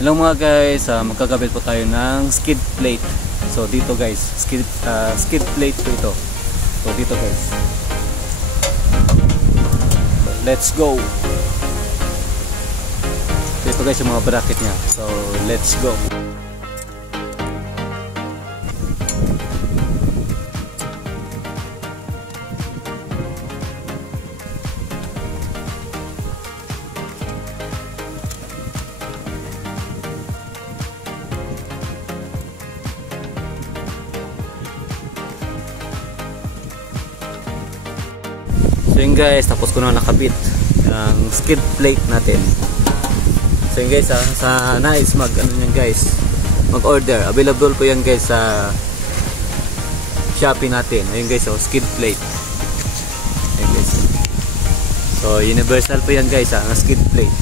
Hello mga guys, magkakabit po tayo ng skid plate. So dito guys, skid plate po ito. So dito guys. So, let's go. Dito guys yung mga bracket niya. So let's go. So yun guys, tapos ko na nakabit ang skid plate natin. So yun guys, sa nais mag order, available po yan guys sa Shopee natin. Ayun guys, skid plate. Ayun guys. So universal po yan guys, ang skid plate.